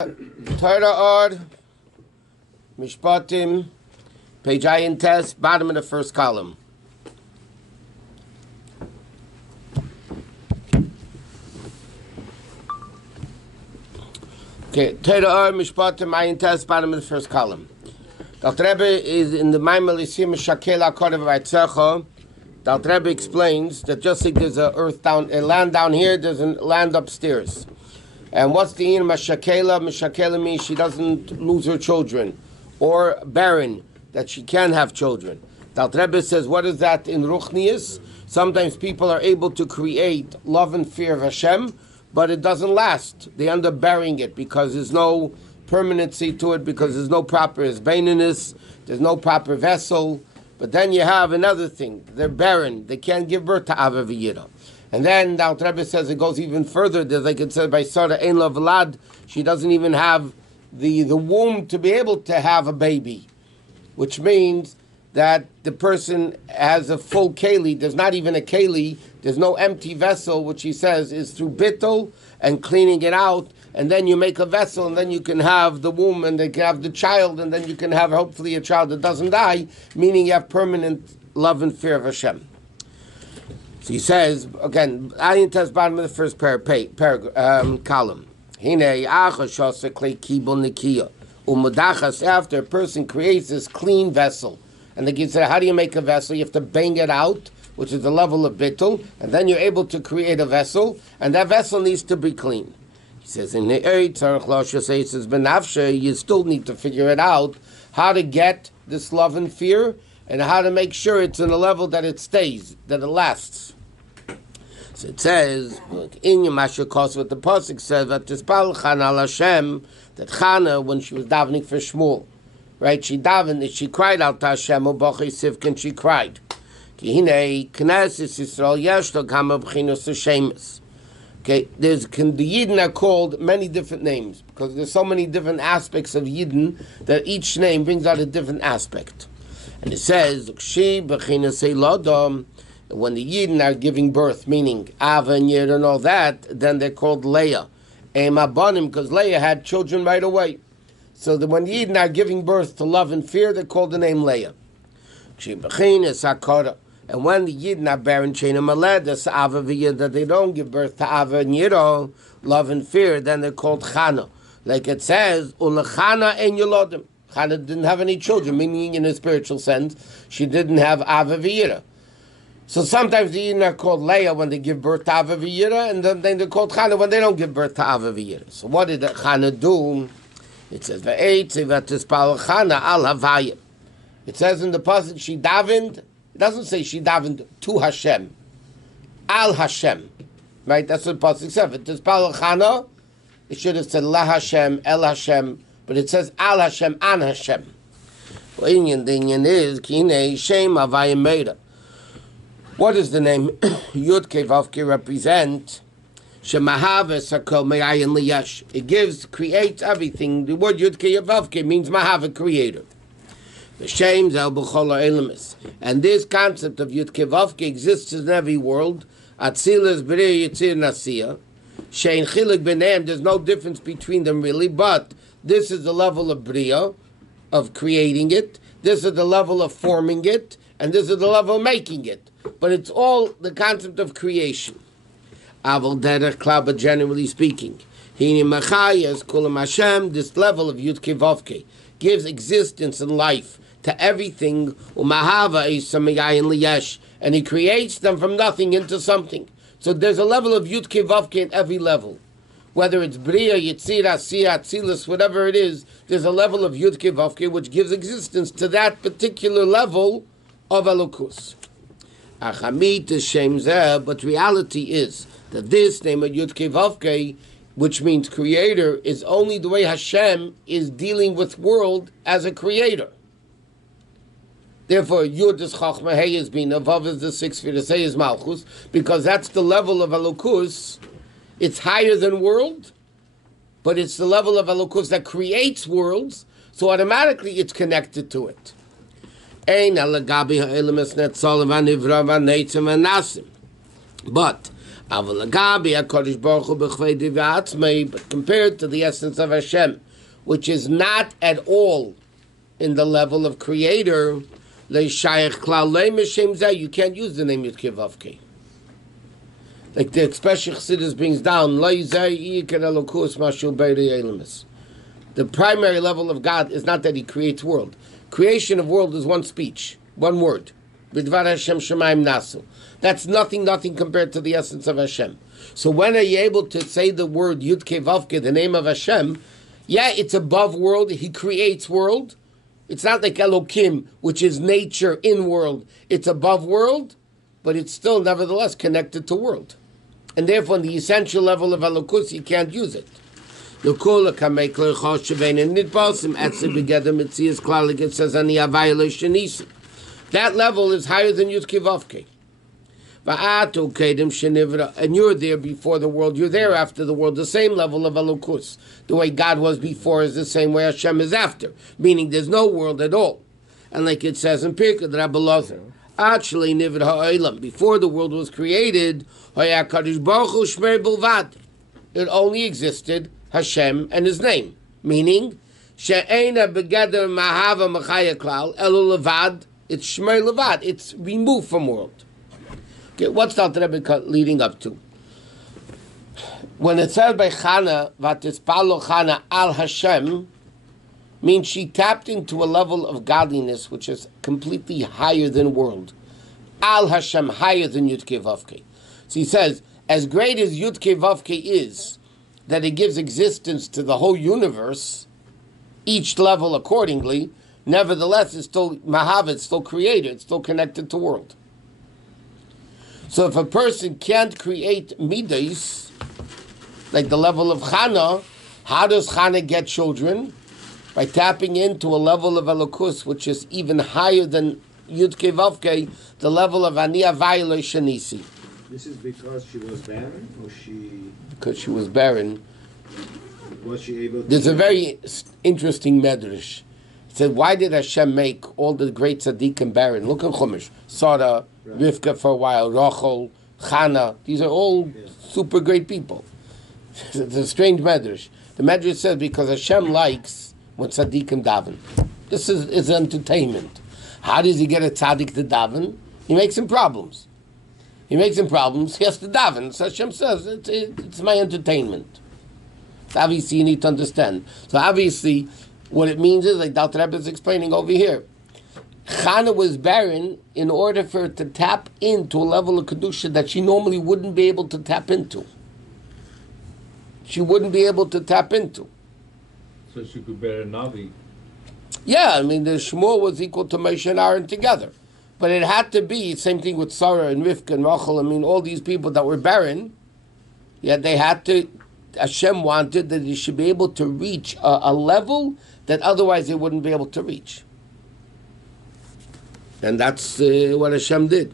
Torah Or Mishpatim, page Ayin Test, bottom of the first column. Okay, Torah Or Mishpatim, Ayin Test, bottom of the first column. Dr. Rabbi is in the Maamarim Shakela Kodev Vaytzecha. Dr. Rabbi explains that just like there's a land down here, there's a land upstairs. And what's the in Mashakela? Mashakela means she doesn't lose her children, or barren, that she can have children. The Rebbe says, what is that in Ruchnius? Sometimes people are able to create love and fear of Hashem, but it doesn't last. They end up burying it because there's no permanency to it, because there's no proper Hezbaininus, there's no proper vessel. But then you have another thing. They're barren. They can't give birth to Ava V'Yira. And then the Rebbe says it goes even further. There's like it said by Sarah Ein Lo Vlad, she doesn't even have the womb to be able to have a baby, which means that the person has a full keli. There's not even a keli. There's no empty vessel, which he says is through bittul and cleaning it out, and then you make a vessel, and then you can have the womb, and they can have the child, and then you can have hopefully a child that doesn't die, meaning you have permanent love and fear of Hashem. So he says, again, Ayin Test, bottom of the first column. After a person creates this clean vessel, and they say, how do you make a vessel? You have to bang it out, which is the level of bittul, and then you're able to create a vessel, and that vessel needs to be clean. He says, in the you still need to figure it out, how to get this love and fear, and how to make sure it's in a level that it stays, that it lasts. So it says, in Yomashakos, what the Pasuk says, that Tispal Chana al Hashem, that Chana, when she was davening for Shmuel, right, she davened, she cried out to Hashem, U'Bachei Sivkin, she cried. Ki hinei, Knesset Yisrael, Yeshlo Kama B'chinos Hashemis. Okay, the Yidden are called many different names, because there's so many different aspects of Yidden, that each name brings out a different aspect. And it says, when the Yidden are giving birth, meaning Ava and Yir and all that, then they're called Leah. Because Leah had children right away. So that when the Yidden are giving birth to love and fear, they're called the name Leah. And when the Yidden are barren, that they don't give birth to Ava and Yir, love and fear, then they're called Chana. Like it says, Ulechana en Yolodim. Chana didn't have any children, meaning in a spiritual sense, she didn't have Ava V'Yira. So sometimes the Yidden are called Leah when they give birth to Ava V'Yira, and then they're called Chana when they don't give birth to Ava V'Yira. So what did Chana do? It says, Chana al Havayim. It says in the passage, she davened. It doesn't say she davened to Hashem. Al Hashem. Right? That's what the passage says. It says, Chana, it should have said La Hashem, El Hashem, but it says Al Hashem, An Hashem. The Inyan is Kine Shem Avayim Meira. What does the name Yud Kei Vav Kei represent? Shemahava Sakol Me'ayin Liyash. It creates everything. The word Yud Kei Vav Kei means Mahava, creator. The Shem Zel B'chol Ha'elamis. And this concept of Yud Kei Vav Kei exists in every world. Atzilas B'rei Yitzir Nasiya. Shein Chilik B'neim. There's no difference between them really, but this is the level of Bria, of creating it. This is the level of forming it, and this is the level of making it. But it's all the concept of creation. Aval derech klaba, generally speaking. Hini machayas kulam Hashem, this level of Yud Kei Vav Kei gives existence and life to everything. Umahava isamayayin liyesh, and he creates them from nothing into something. So there's a level of Yud Kei Vav Kei at every level. Whether it's Bria, Yitzira, Asiya, Atzilus, whatever it is, there's a level of Yud Kei Vav Kei which gives existence to that particular level of Elokus. Achamit is Shem Zeh, but reality is that this name of Yud Kei Vav Kei, which means creator, is only the way Hashem is dealing with world as a creator. Therefore, Yud is Chachma, Hey is Bina, Vav is the sixth sphere, Say is Malchus, because that's the level of Elokus. It's higher than world, but it's the level of Elokus that creates worlds, so automatically it's connected to it. But But compared to the essence of Hashem, which is not at all in the level of creator, you can't use the name Yud Kei Vav Kei. Like the expression Chassidus brings down, the primary level of God is not that He creates world. Creation of world is one speech, one word. That's nothing compared to the essence of Hashem. So when are you able to say the word Yud Kei Vav Kei, the name of Hashem? Yeah, it's above world. He creates world. It's not like Elokim, which is nature in world. It's above world, but it's still nevertheless connected to world. And therefore, on the essential level of Elokus, you can't use it. That level is higher than Yud Kei Vav Kei. And you're there before the world, you're there after the world, the same level of Elokus. The way God was before is the same way Hashem is after, meaning there's no world at all. And like it says in Pirkei Rabbi Lazar, actually, before the world was created, it only existed Hashem and His name, meaning it's Shmer Levad, it's removed from world. Okay, what's that Rebbe leading up to? When it says by Chana, Vatispalo Chana al Hashem, means she tapped into a level of godliness which is completely higher than world. Al Hashem, higher than Yud Kei Vav Kei. So he says, as great as Yud Kei Vav Kei is, that it gives existence to the whole universe, each level accordingly, nevertheless it's still Mahav, it's still created, it's still connected to world. So if a person can't create midas, like the level of Chana, how does Chana get children? By tapping into a level of Elokus, which is even higher than Yud Kei Vav Kei, the level of Ani Havai Lo Shanisi. This is because she was barren, or she... Because she was barren. Was she able to... There's a very interesting medrash. It said, why did Hashem make all the great tzaddikim barren? Look at Chumash. Sarah, right. Rivka for a while, Rachel, Chana. These are all super great people. It's a strange medrash. The medrash says, because Hashem likes when tzaddikim daven. This is entertainment. How does he get a tzaddik to daven? He makes him problems. He has to daven. So Hashem says, it's my entertainment. So obviously you need to understand. So obviously, what it means is, like Dr. Rebbe is explaining over here, Chana was barren in order for her to tap into a level of Kedusha that she normally wouldn't be able to tap into. She wouldn't be able to tap into. So she could bear a Navi. Yeah, I mean, the Shmuel was equal to Moshe and Aaron together. But it had to be, same thing with Sarah and Rivka and Rachel, I mean, all these people that were barren, yeah, they had to, Hashem wanted that they should be able to reach a level that otherwise they wouldn't be able to reach. And that's what Hashem did.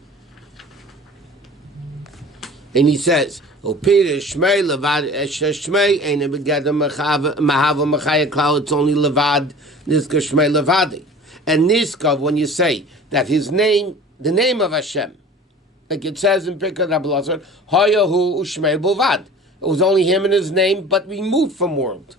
And he says, it's only Levad, Niska Shmei Levadi. And Niskav, when you say that his name, the name of Hashem, like it says in Pirkei Rabbi Lazar, Hayahu Ushmei Bovad. It was only him and his name, but removed from world.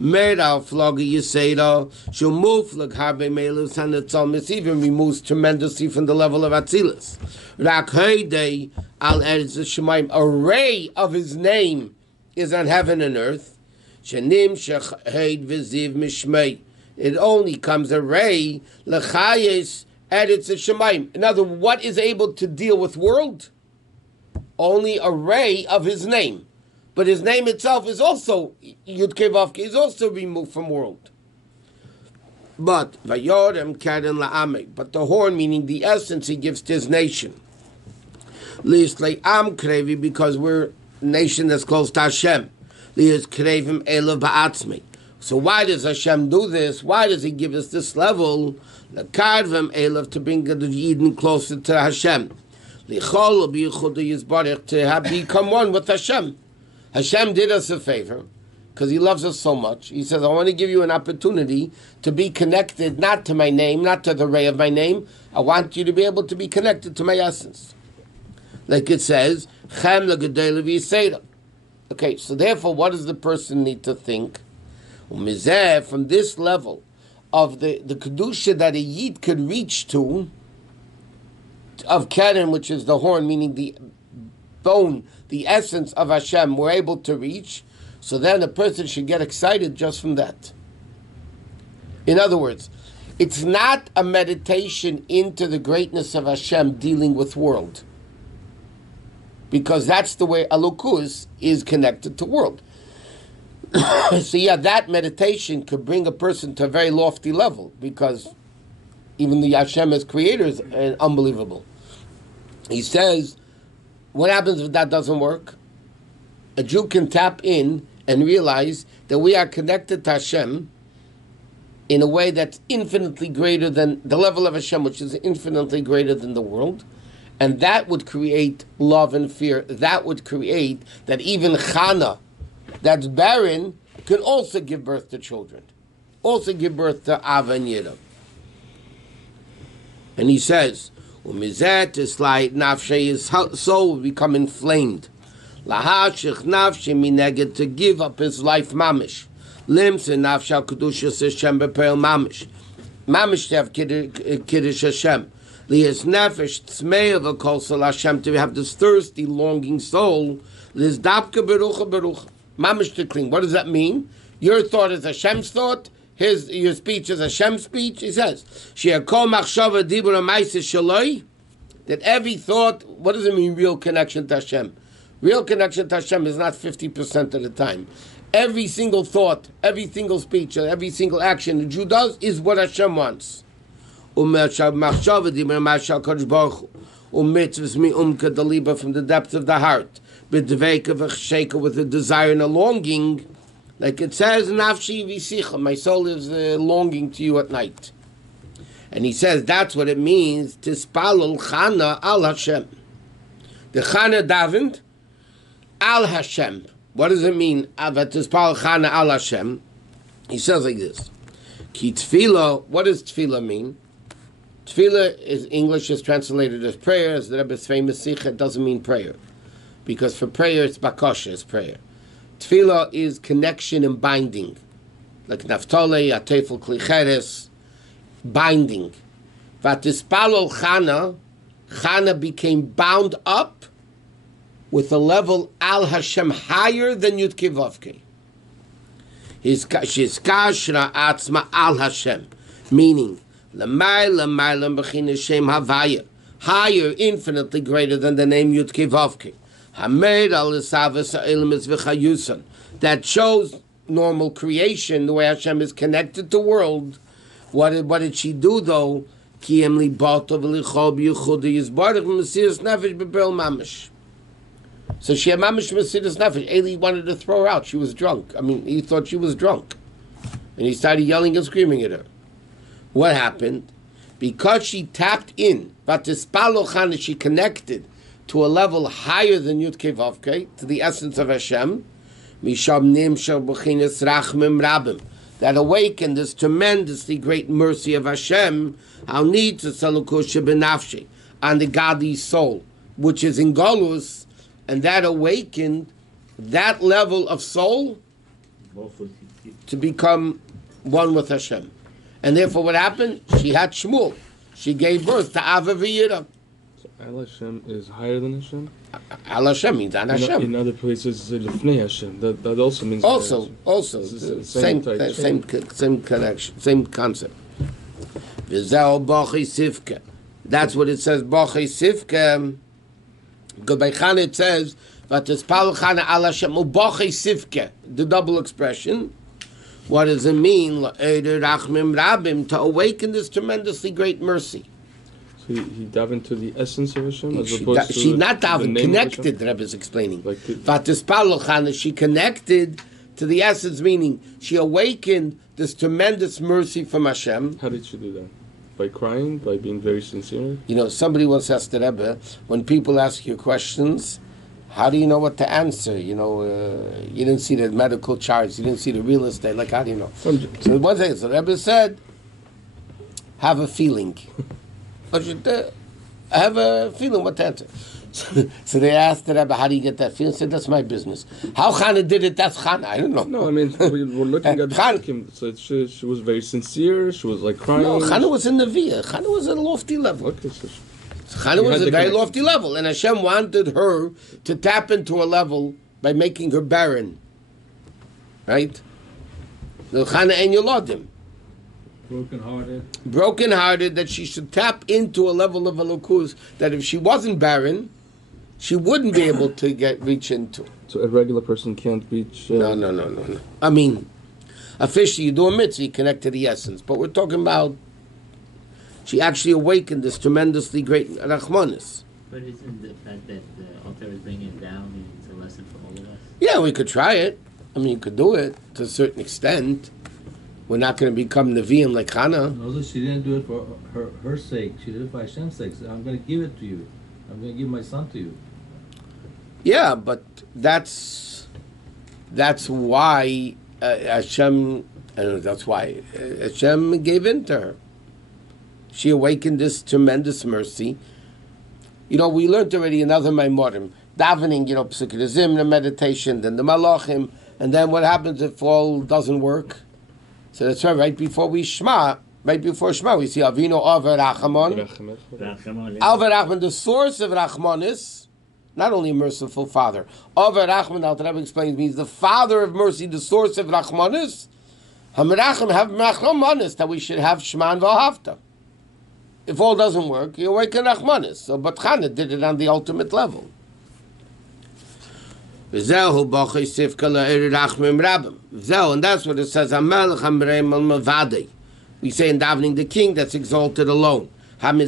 Meir flog Yisera, Shumuflag Harbe Melus, and it's almost even removes tremendously from the level of Atzilus. Rak Heidei Al Eretz Shemaim, a ray of his name is on heaven and earth. Shenim Sheheid Viziv Mishmei. It only comes a ray, L'chayes Eretz Shemaim. In other words, what is able to deal with world? Only a ray of his name. But his name itself is also, Yud Kei Vav Kei, is also removed from world. But, Vayorem Karen La'ame, but the horn, meaning the essence, he gives to his nation. Li'is Am Krevi, because we're a nation that's close to Hashem. Li'is Krevim Elav Ba'atzmi. So why does Hashem do this? Why does He give us this level? L'karvim Elav, to bring the Yidden closer to Hashem. Li'chol b'yichud Yisbarech, to have become one with Hashem. Hashem did us a favor because He loves us so much. He says, I want to give you an opportunity to be connected, not to my name, not to the ray of my name. I want you to be able to be connected to my essence. Like it says, Chem l'gedei v'yisera. Okay, so therefore, what does the person need to think? From this level of the kedusha that a yid could reach to, of keren, which is the horn, meaning the bone, the essence of Hashem, we're able to reach. So then a person should get excited just from that. In other words, it's not a meditation into the greatness of Hashem dealing with world, because that's the way Elokus is connected to world. So yeah, that meditation could bring a person to a very lofty level, because even the Hashem as creator is unbelievable. He says, what happens if that doesn't work? A Jew can tap in and realize that we are connected to Hashem in a way that's infinitely greater than the level of Hashem, which is infinitely greater than the world. And that would create love and fear. That would create that even Chana, that's barren, can also give birth to children. Also give birth to Ava and Yira. And he says, Umizet is like nafshe, his soul will become inflamed. Lahashich nafshe mineged, to give up his life mamish. Limbs and nafshe kedushas Hashem bepeil mamish. Mamish to have kiddush Hashem. Lias nefesh tzmei of a kol sol Hashem, to have this thirsty, longing soul. Lias dabke berucha berucha. Mamish to cling. What does that mean? Your thought is Hashem's thought. Your speech is Hashem's speech. He says, "She'akol machshava dibur ma'aser shaloi." That every thought. What does it mean? Real connection to Hashem. Real connection to Hashem is not 50% of the time. Every single thought, every single speech, every single action the Jew does is what Hashem wants. From the depths of the heart, with the desire and a longing. Like it says, Nafshi v'sicha, my soul is longing to you at night. And he says that's what it means, Tispalul Chana al Hashem. The Chana davened al Hashem. What does it mean, Tispalul Chana al Hashem? He says like this, Ki tefillah, what does tefillah mean? Tefillah is English is translated as prayer, as the Rebbe's famous sikha, it doesn't mean prayer. Because for prayer it's bakosha, it's prayer. Tefillah is connection and binding, like naftole, atefel klicheres, binding. Vatispalol Chana, Chana became bound up with a level al Hashem higher than Yud Kei Vav Kei. Shizkashra atzma al Hashem, meaning l'mayla b'china shem havaya, higher, infinitely greater than the name Yud Kei Vav Kei. That shows normal creation, the way Hashem is connected to world. What did she do though? So she had mamish mesiras nefesh. Eli wanted to throw her out. She was drunk. I mean, he thought she was drunk. And he started yelling and screaming at her. What happened? Because she tapped in, she connected to a level higher than Yud Kei Vav Kei, to the essence of Hashem, that awakened this tremendously great mercy of Hashem, on the godly soul, which is in Golus, and that awakened that level of soul to become one with Hashem. And therefore what happened? She had Shmuel. She gave birth to Ava v'Yira. Al Hashem is higher than Hashem? Al Hashem means An Hashem. In other places, Lefnei Hashem. That also means Also, same connection, same concept. V'zeh Bachei Sivke. That's what it says, Bachei Sivke. Because by Chana it says, V'tispal Chana Al Hashem Bachei Sivke. The double expression. What does it mean? To awaken this tremendously great mercy. So he davened to the essence of Hashem, as she not davened, connected. The Rebbe is explaining. She connected to the essence, meaning she awakened this tremendous mercy from Hashem. How did she do that? By crying, by being very sincere. You know, somebody once asked the Rebbe, when people ask you questions, how do you know what to answer? You know, you didn't see the medical charts, you didn't see the real estate. Like, how do you know? So one thing, the Rebbe said, have a feeling. I have a feeling what to answer. So they asked the Rabbi, how do you get that feeling? He said, that's my business. How Chana did it, that's Chana. I don't know. No, I mean, we're looking at the Psukim. So she was very sincere. She was like crying. No, Chana was in the Via. Chana was at a lofty level. Okay, so Chana was at a very lofty level. And Hashem wanted her to tap into a level by making her barren. Right? So Chana and Yolodim. Broken-hearted, that she should tap into a level of Elokus that if she wasn't barren, she wouldn't be able to reach into. So a regular person can't reach... No. I mean, officially you do a mitzvah, you connect to the essence. But we're talking about, she actually awakened this tremendously great Rachmanis. But isn't the fact that the altar is bringing it down, it's a lesson for all of us? Yeah, we could try it. I mean, you could do it to a certain extent. We're not going to become Nevi'im like Chana. Also, she didn't do it for her sake. She did it for Hashem's sake. So I'm going to give it to you. I'm going to give my son to you. Yeah, but that's why Hashem. That's why Hashem gave in to her. She awakened this tremendous mercy. You know, we learned already another Maamarim, davening. You know, Psikidazim, the meditation, then the Malachim, and then what happens if all doesn't work? So that's why right before Shema, we see Avinu Aver Rachamon. Aver Rachman, the source of Rachmanis, not only a merciful Father. Aver Rachman, Al Rebbe explains, means the Father of mercy, the source of Rachmanis. Hamerachim have Rachmanis, that we should have Shema and V'ahavta. If all doesn't work, you awaken Rachmanis. So, but Chana did it on the ultimate level. And that's what it says, we say in davening the king that's exalted alone, who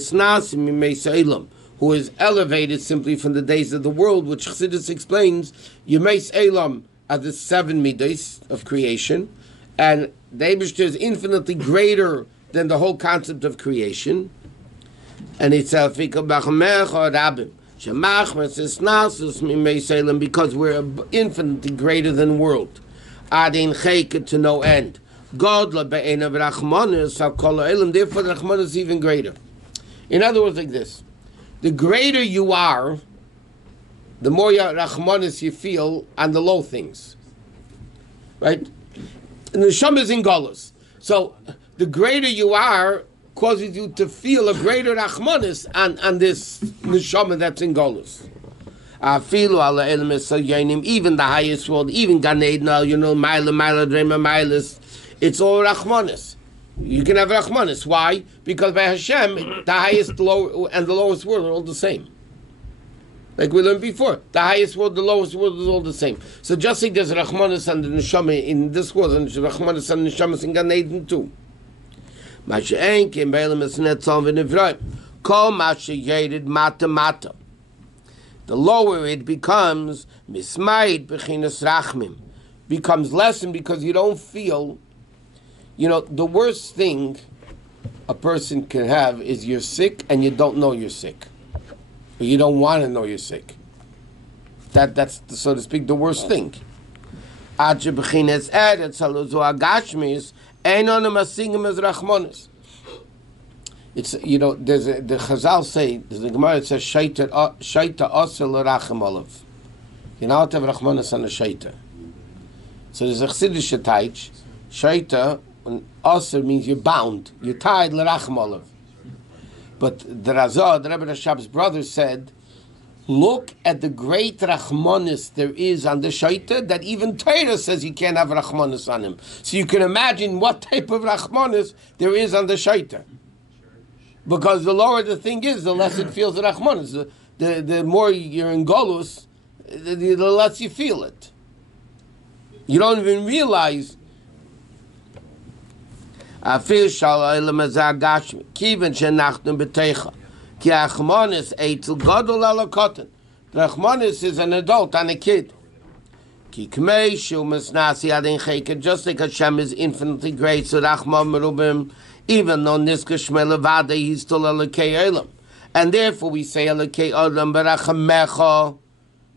is elevated simply from the days of the world, which Chassidus explains, Yemeis Elam are the 7 midas of creation, and the Eibishter is infinitely greater than the whole concept of creation, and it's because we're infinitely greater than world. To no end. God therefore the Rachman is even greater. In other words, like this: the greater you are, the more Rachmanis you feel on the low things. Right? And the Neshama is in Golus. So the greater you are causes you to feel a greater Rachmanis on this Neshama that's in Golus. Even the highest world, even Gan Eden, Mailis, it's all Rachmanis. You can have Rachmanis. Why? Because by Hashem, the highest low and the lowest world are all the same. Like we learned before, the highest world, the lowest world is all the same. So just like there's Rachmanis and the Neshama in this world, and there's Rachmanis and Neshamas in Gan Eden too. The lower it becomes, becomes lessened because you don't feel, the worst thing a person can have is you're sick and you don't know you're sick. Or you don't want to know you're sick. That's, so to speak, the worst thing. It's, there's the Chazal say, there's the Gemara that says, Shaita osel l'rachem olav. You're not to have Rachmanis on a Shaita. So there's a Chassidish taich, Shaita, osel means you're bound, you're tied l'rachem olav. But the Razah, the Rebbe Rashab's brother, said, look at the great Rachmanis there is on the Shaita, that even Torah says you can't have Rachmanis on him. So you can imagine what type of Rachmanis there is on the Shaita. Because the lower the thing is, the less it feels the Rachmanis. The more you're in Golus, the less you feel it. You don't even realize. The Rachmanis is an adult and a kid. Just like Hashem is infinitely great, so Rachman Merubim, even though Niska Shmei Levade, he's still Elokei Olam. And therefore we say Elokei Olam B'Rachamecha,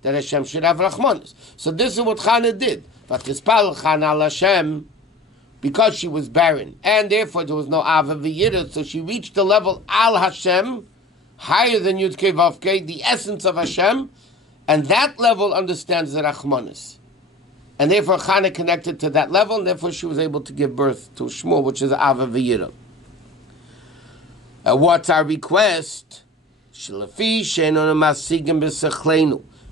that Hashem should have Rachmanis. So this is what Chana did. But Tispal Chana al Hashem, because she was barren, and therefore there was no Ava V'Yirah, so she reached the level Al Hashem, higher than Yud Kei Vav Kei, the essence of Hashem, and that level understands the Rachmanis. And therefore Chana connected to that level, and therefore she was able to give birth to Shmuel, which is Ava V'Yira. What's our request?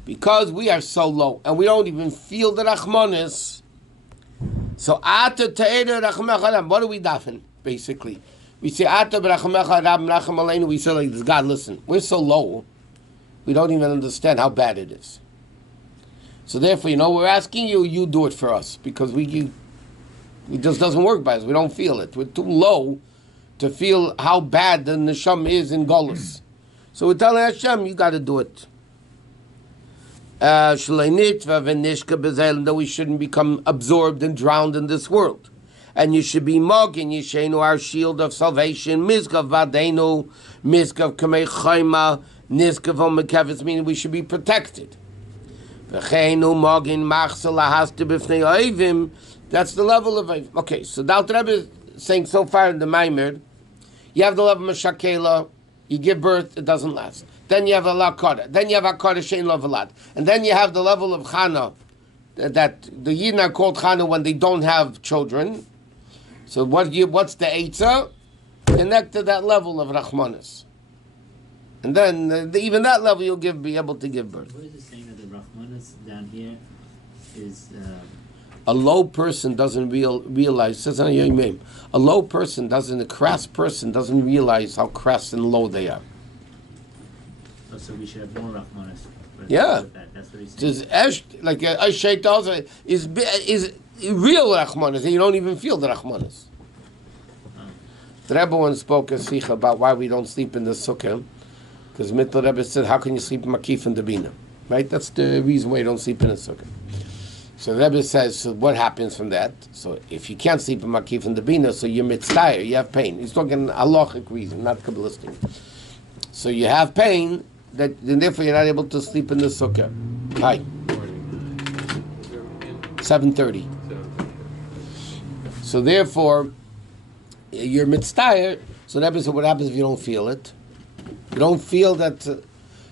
Because we are so low, and we don't even feel the Rachmanis. So, what do we dafen, basically? We say, we say like this, God, listen, we're so low, we don't even understand how bad it is. So therefore, we're asking you, you do it for us, because it just doesn't work by us. We don't feel it. We're too low to feel how bad the neshama is in Golus. So we're telling Hashem, you got to do it. That we shouldn't become absorbed and drowned in this world. And you should be Mogin, Yishenu, our shield of salvation, Mizgav Vadenu, Mizgav Kamei Chayma, Nizgav Omekevis, meaning we should be protected. That's the level of Oivim. Okay, so the Alter Rebbe is saying so far in the Maamar, you have the level of Meshakela, you give birth, it doesn't last. Then you have a Lakara. Then you have Akara Shein Lavalad. And then you have the level of Chana, that the Yidden are called Chana when they don't have children. So what's the Eitzah? Connect to that level of Rachmanis. And then even that level you'll be able to give birth. What is it saying that the Rachmanis down here is... A low person doesn't realize, says on your name, a crass person doesn't realize how crass and low they are. Oh, so we should have more Rachmanis. Yeah. That's what he's saying. Like Shaita also is real Rachmanis, and you don't even feel the Rachmanis. The Rebbe once spoke a sikha about why we don't sleep in the sukkah, because Mittel Rebbe said, how can you sleep in Makif and Dabina? Right? That's the reason why you don't sleep in a sukkah. So the Rebbe says, so what happens from that? So if you can't sleep in Makif and Dabina, so you're mitzvah, you have pain. He's talking halachic reason, not Kabbalistic. So you have pain, then therefore you're not able to sleep in the sukkah. Hi. 7:30. So therefore, you're mitzvah. So the Rebbe said, what happens if you don't feel it? You don't feel that,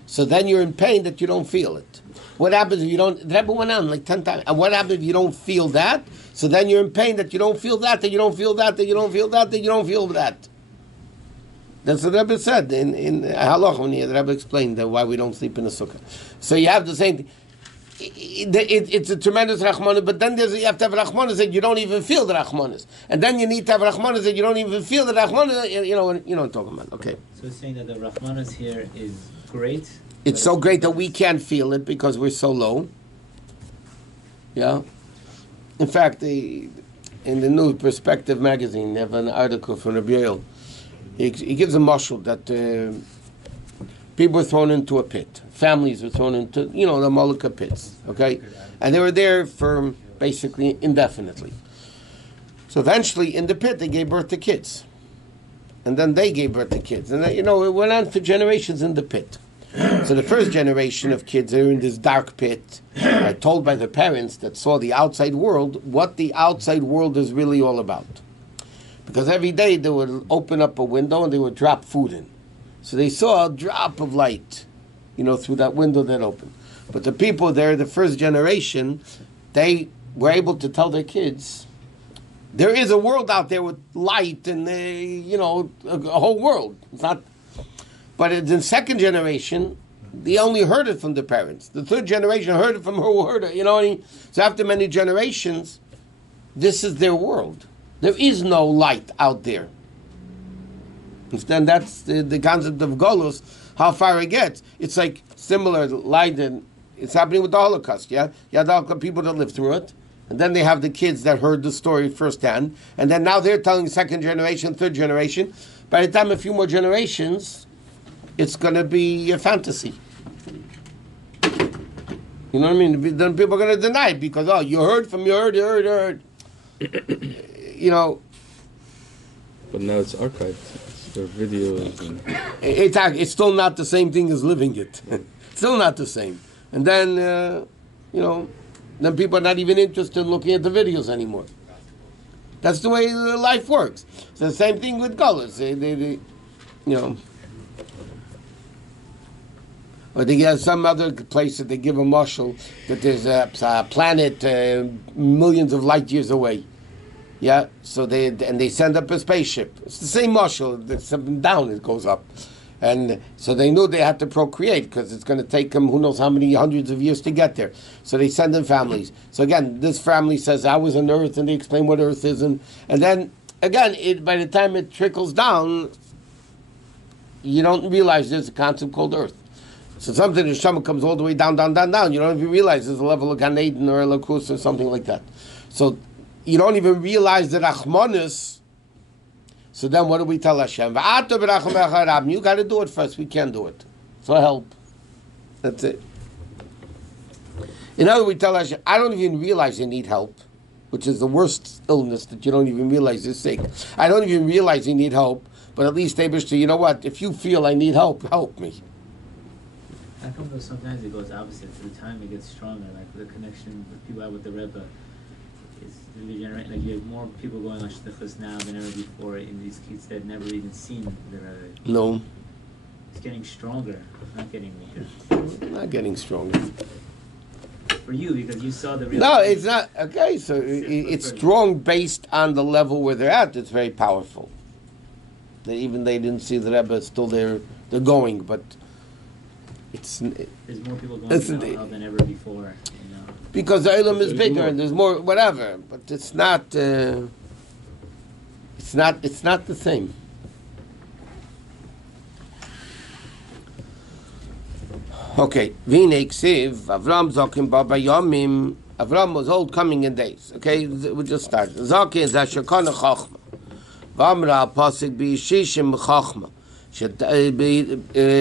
so then you're in pain that you don't feel it. What happens if you don't, the Rebbe went on like 10 times, and what happens if you don't feel that? So then you're in pain that you don't feel that, that you don't feel that, that you don't feel that, that you don't feel that. That's what the Rebbe said in Halach, when the Rebbe explained why we don't sleep in the sukkah. So you have the same thing. It's a tremendous Rachmanis, but then you have to have Rachmanis that you don't even feel the Rachmanis. And then you need to have Rachmanis that you don't even feel the Rachmanis, you know what I'm talking about. Okay. So it's saying that the Rachmanis here is great. It's so great that we can't feel it because we're so low. Yeah. In fact, in the New Perspective magazine, they have an article from Rabbi Yoel. He gives a mashal that people were thrown into a pit. Families were thrown into, the Moleka pits. Okay? And they were there for basically indefinitely. So eventually, in the pit, they gave birth to kids. And then they gave birth to kids. And, it went on for generations in the pit. So the first generation of kids are in this dark pit, are told by the parents that saw the outside world, what the outside world is really all about. Because every day they would open up a window and they would drop food in. So they saw a drop of light, through that window that opened. But the people there, the first generation, they were able to tell their kids, there is a world out there with light and, a whole world. It's not... But in the second generation, they only heard it from the parents. The third generation heard it from who heard it. So after many generations, this is their world. There is no light out there. And that's the concept of Golus, how far it gets. It's like similar to light, and it's happening with the Holocaust, yeah? You had all the people that lived through it, and then they have the kids that heard the story firsthand, and then now they're telling second generation, third generation. By the time a few more generations, it's going to be a fantasy. You know what I mean? Then people are going to deny it because, you heard. But now it's archived. There are videos. And... It's still not the same thing as living it. Still not the same. And then, then people are not even interested in looking at the videos anymore. That's the way life works. It's the same thing with Gullahs. Or they get some other place that they give a marshal that there's a planet millions of light years away. Yeah, so they send up a spaceship. It's the same marshal. It's something down, it goes up. And so they knew they had to procreate because it's going to take them who knows how many hundreds of years to get there. So they send in families. So again, this family says, I was on Earth, and they explain what Earth is. And then, again, by the time it trickles down, you don't realize there's a concept called Earth. So something, the Shema comes all the way down, down, down, down. You don't even realize there's a level of Gan Eden or Elokus or something like that. So you don't even realize that Achmanis. So then what do we tell Hashem? You got to do it first. We can't do it. So help. That's it. In other words, we tell Hashem, I don't even realize you need help, which is the worst illness that you don't even realize you're sick. I don't even realize you need help, but at least Abishter, you know what? If you feel I need help, help me. How come though sometimes it goes opposite? Through time it gets stronger, like the connection that people have with the Rebbe. Like you have more people going on shtichus now than ever before in these kids that never even seen the Rebbe. No. It's getting stronger, not getting weaker. Not getting stronger. For you, because you saw the real. No, it's not. Okay, so it's strong based on the level where they're at. It's very powerful. Even they didn't see the Rebbe, still they're going, but it's. There's more people going now than ever before. Because the Olam is bigger and there's more, whatever, but it's not. It's not the same. Okay, V'nei ksiv Avram zokim baba yomim. Avram was old, coming in days. Okay, we just started. Zokim zashakana chachma. V'amra pasik b'yishishim chachma.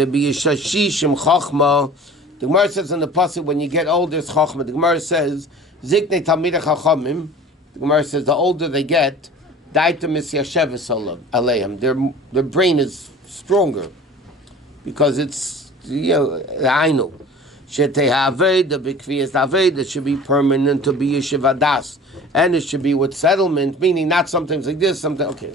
B'yishishim chachma. The Gemara says in the pasuk, when you get older, it's chachma. The Gemara says, Ziknei Talmidei Chachamim. The Gemara says, the older they get, Daitem is Yashevis Aleim. Their brain is stronger because it's, I know. Shetei Haved, the Bikviyas Haved, it should be permanent to be Yeshivadas. And it should be with settlement, meaning not sometimes like this, sometimes, okay.